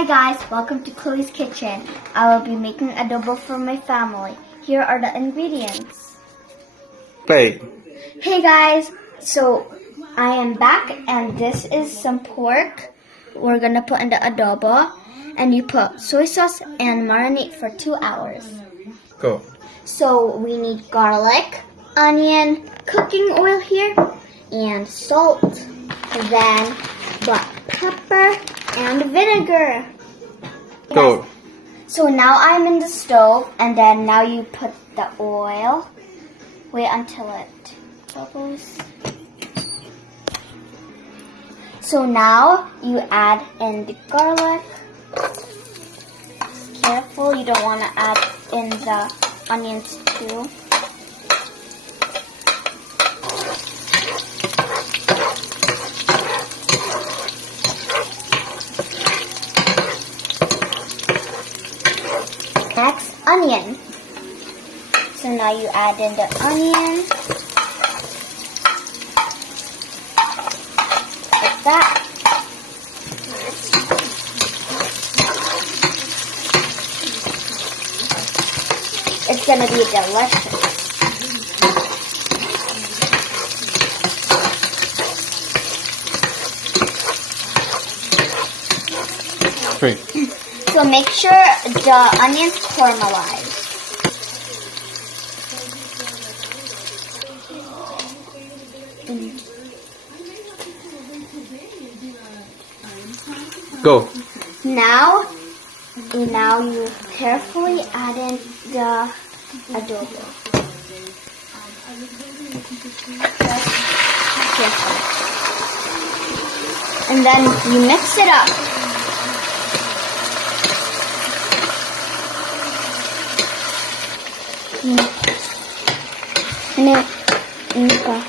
Hi guys, welcome to Chloe's Kitchen. I will be making adobo for my family. Here are the ingredients. Play. Hey guys, so I am back and this is some pork. We're gonna put in the adobo and you put soy sauce and marinate for 2 hours. Go. So we need garlic, onion, cooking oil here, and salt, then black pepper and vinegar. Go. So now I'm in the stove, and then now you put the oil. Wait until it bubbles. So now you add in the garlic. Careful, you don't want to add in the onions too. Next, onion. So now you add in the onion. Like that. It's gonna be delicious. Great. So make sure the onions caramelize. Go. Now you carefully add in the adobo. Carefully. And then you mix it up. Ini enggak.